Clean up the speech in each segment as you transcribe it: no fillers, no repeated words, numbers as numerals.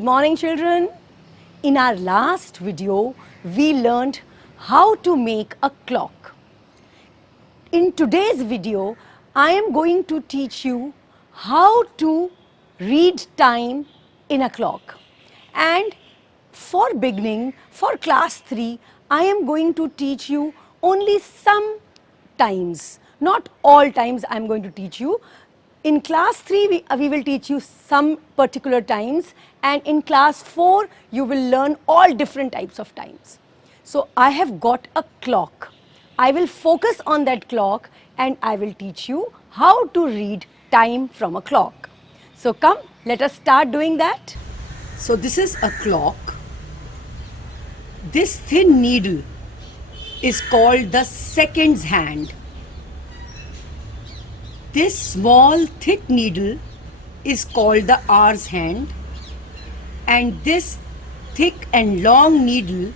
Good morning, children. In our last video, we learned how to make a clock. In today's video, I am going to teach you how to read time in a clock. And for beginning, for class 3, I am going to teach you only some times. Not all times I am going to teach you. In class 3, we will teach you some particular times, and in class 4, you will learn all different types of times. So I have got a clock. I will focus on that clock and I will teach you how to read time from a clock. So come, let us start doing that. So this is a clock. This thin needle is called the seconds hand. This small thick needle is called the hours hand, and this thick and long needle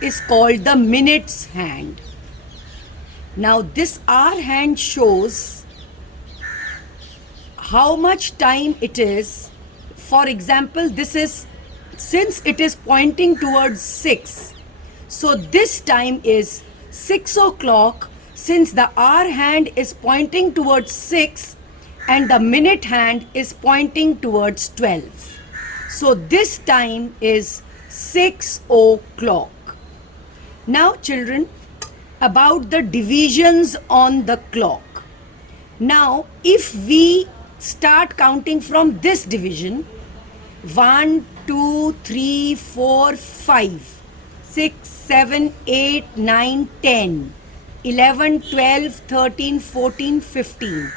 is called the minutes hand. Now this hour hand shows how much time it is. For example, this is, since it is pointing towards 6, so this time is 6 o'clock. Since the hour hand is pointing towards 6 and the minute hand is pointing towards 12. So this time is 6 o'clock. Now children, about the divisions on the clock. Now if we start counting from this division, 1, 2, 3, 4, 5, 6, 7, 8, 9, 10. 11, 12, 13, 14, 15,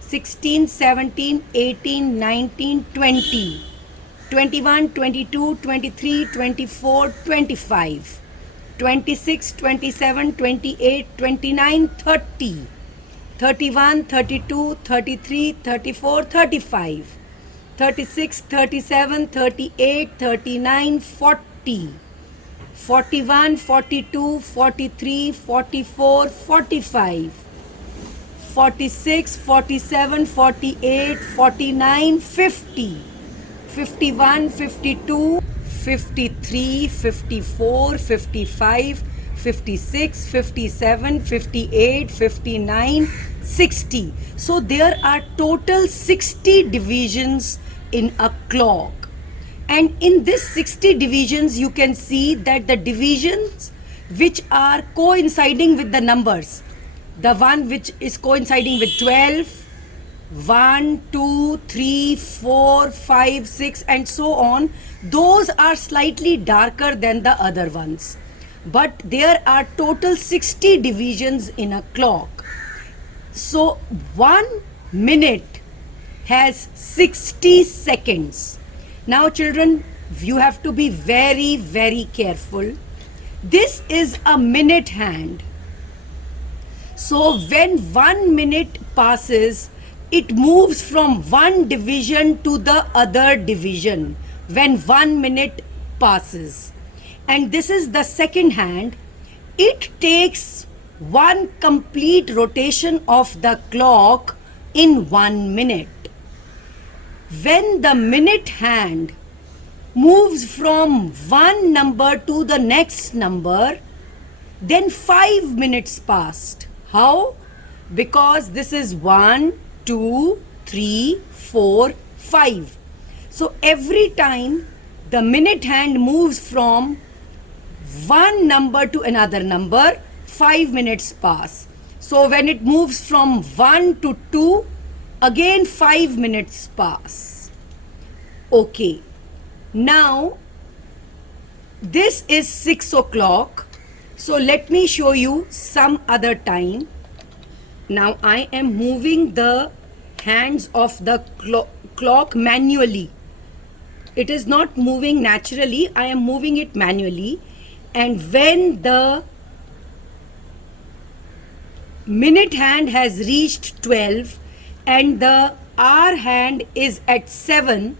16, 17, 18, 19, 20, 21, 22, 23, 24, 25, 26, 27, 28, 29, 30, 31, 32, 33, 34, 35, 36, 37, 38, 39, 40. 41, 42, 43, 44, 45, 46, 47, 48, 49, 50, 51, 52, 53, 54, 55, 56, 57, 58, 59, 60. So there are total 60 divisions in a clock. And in this 60 divisions, you can see that the divisions which are coinciding with the numbers, the one which is coinciding with 12, 1, 2, 3, 4, 5, 6 and so on, those are slightly darker than the other ones. But there are total 60 divisions in a clock. So 1 minute has 60 seconds. Now children, you have to be very, very careful. This is a minute hand. So when 1 minute passes, it moves from one division to the other division when 1 minute passes. And this is the second hand. It takes one complete rotation of the clock in 1 minute. When the minute hand moves from one number to the next number, then 5 minutes passed. How? Because this is 1, 2, 3, 4, 5. So every time the minute hand moves from one number to another number, 5 minutes pass. So when it moves from 1 to 2, again 5 minutes pass. Okay, now this is 6 o'clock. So let me show you some other time. Now I am moving the hands of the clock manually. It is not moving naturally, I am moving it manually. And when the minute hand has reached 12 and the hour hand is at 7,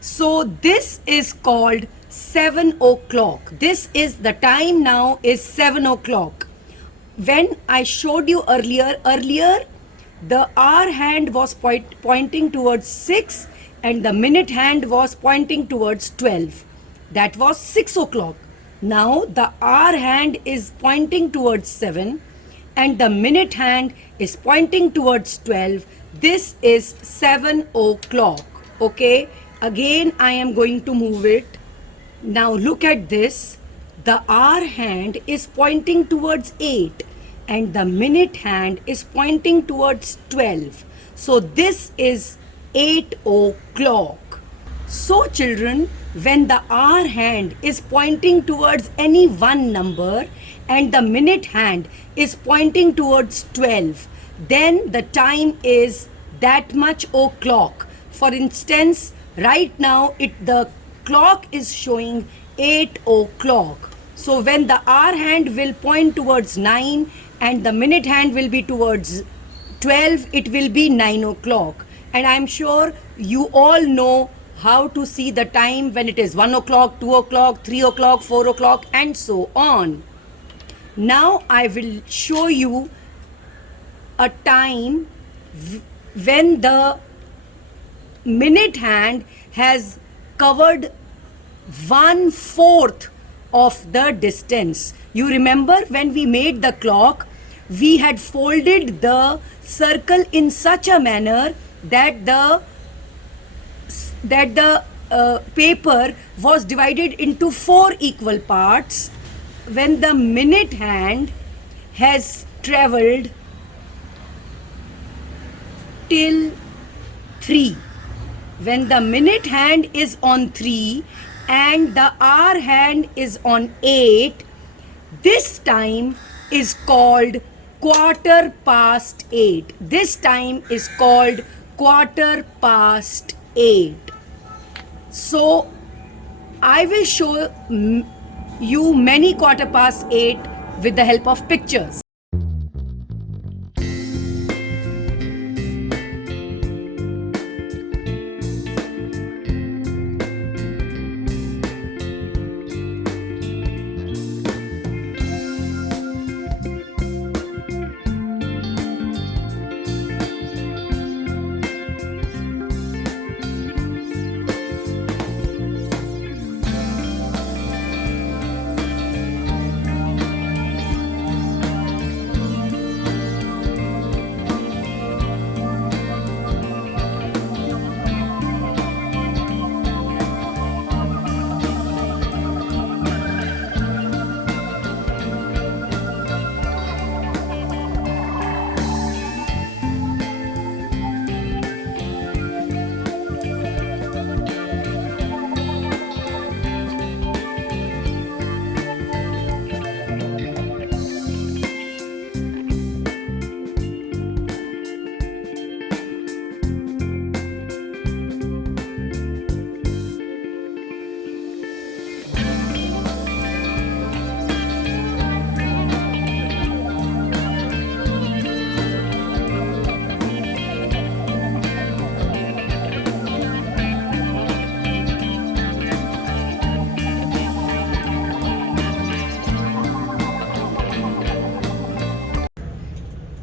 so this is called 7 o'clock. This is the time now is 7 o'clock. When I showed you earlier, the hour hand was pointing towards 6 and the minute hand was pointing towards 12. That was 6 o'clock. Now the hour hand is pointing towards 7 and the minute hand is pointing towards 12. This is 7 o'clock. Okay, again I am going to move it. Now look at this. The hour hand is pointing towards 8 and the minute hand is pointing towards 12. So this is 8 o'clock. So children, when the hour hand is pointing towards any one number and the minute hand is pointing towards 12, then the time is that much o'clock. For instance, right now the clock is showing 8 o'clock. So when the hour hand will point towards 9 and the minute hand will be towards 12, it will be 9 o'clock. And I'm sure you all know how to see the time when it is 1 o'clock, 2 o'clock, 3 o'clock, 4 o'clock, and so on. Now I will show you a time when the minute hand has covered 1/4 of the distance. You remember when we made the clock, we had folded the circle in such a manner that the paper was divided into 4 equal parts. When the minute hand has traveled till 3, when the minute hand is on 3 and the hour hand is on 8, this time is called 8:15. This time is called 8:15. So I will show you many 8:15 with the help of pictures.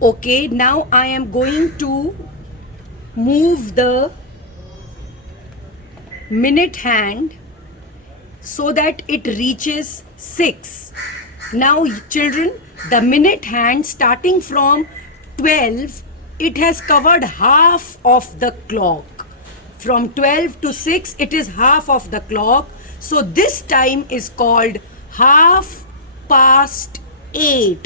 Okay, now I am going to move the minute hand so that it reaches 6. Now children, the minute hand starting from 12, it has covered half of the clock. From 12 to 6, it is half of the clock. So this time is called 8:30.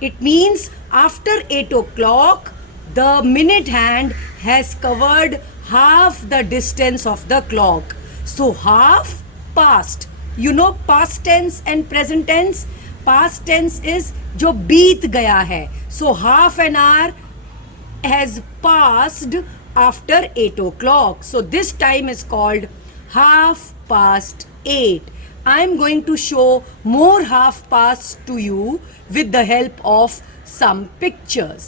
It means after 8 o'clock, the minute hand has covered half the distance of the clock. So half past. You know past tense and present tense? Past tense is जो बीत गया है. So half an hour has passed after 8 o'clock. So this time is called 8:30. I am going to show more half pasts to you with the help of some pictures.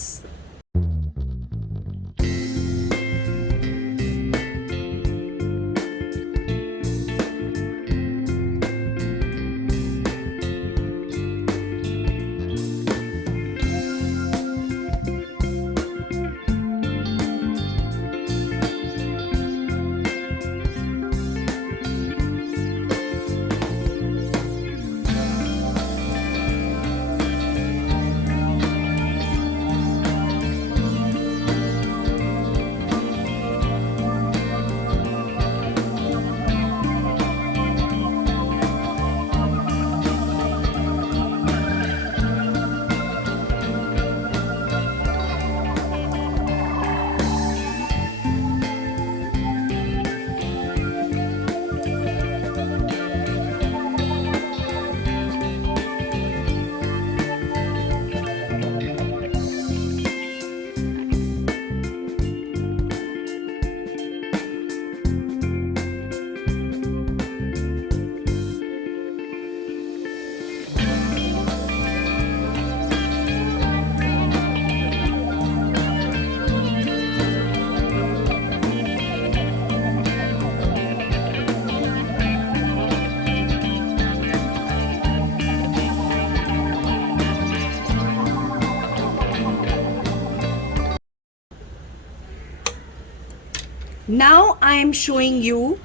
Now I am showing you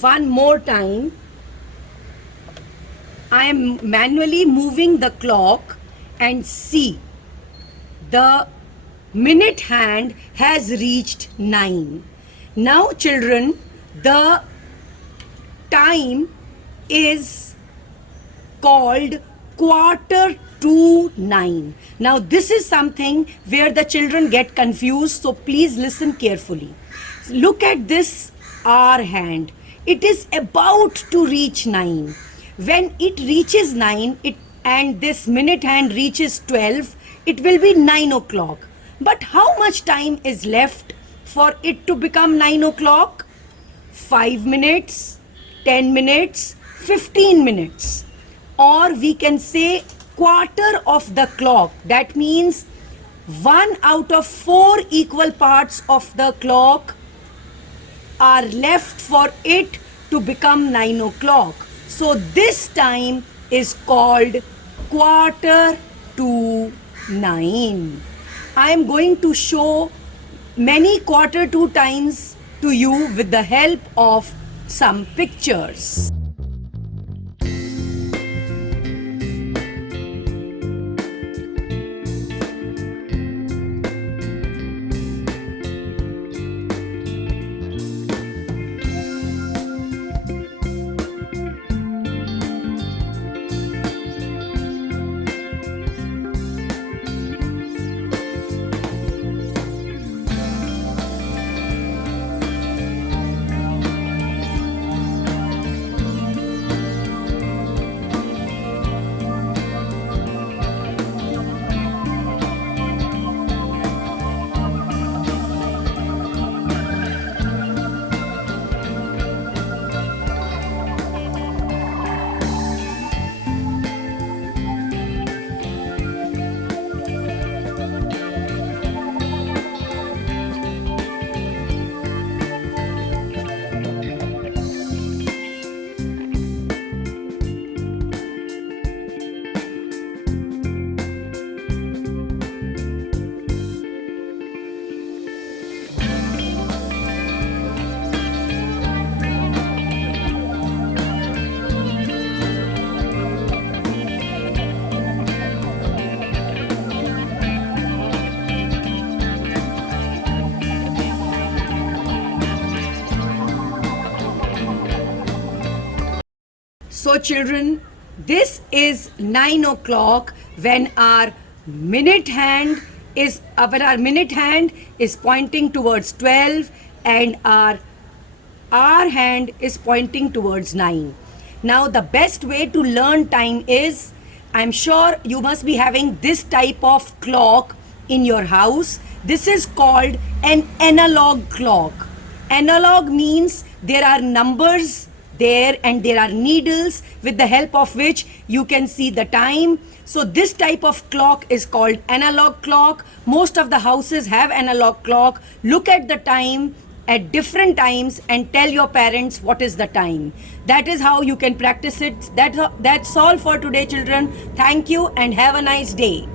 one more time. I am manually moving the clock and see the minute hand has reached 9. Now children, the time is called quarter to 9. Now this is something where the children get confused, so please listen carefully. Look at this hour hand. It is about to reach 9. When it reaches 9 and this minute hand reaches 12, it will be 9 o'clock. But how much time is left for it to become 9 o'clock? 5 minutes, 10 minutes, 15 minutes. Or we can say quarter of the clock. That means 1 out of 4 equal parts of the clock are left for it to become 9 o'clock. So this time is called quarter to 9. I am going to show many quarter to times to you with the help of some pictures. So children, this is 9 o'clock when our minute hand is pointing towards 12 and our hand is pointing towards 9. Now the best way to learn time is, I'm sure you must be having this type of clock in your house. This is called an analog clock. Analog means there are numbers there and there are needles with the help of which you can see the time. So this type of clock is called analog clock. Most of the houses have analog clock. Look at the time at different times and tell your parents what is the time. That is how you can practice it. That's all for today, children. Thank you and have a nice day.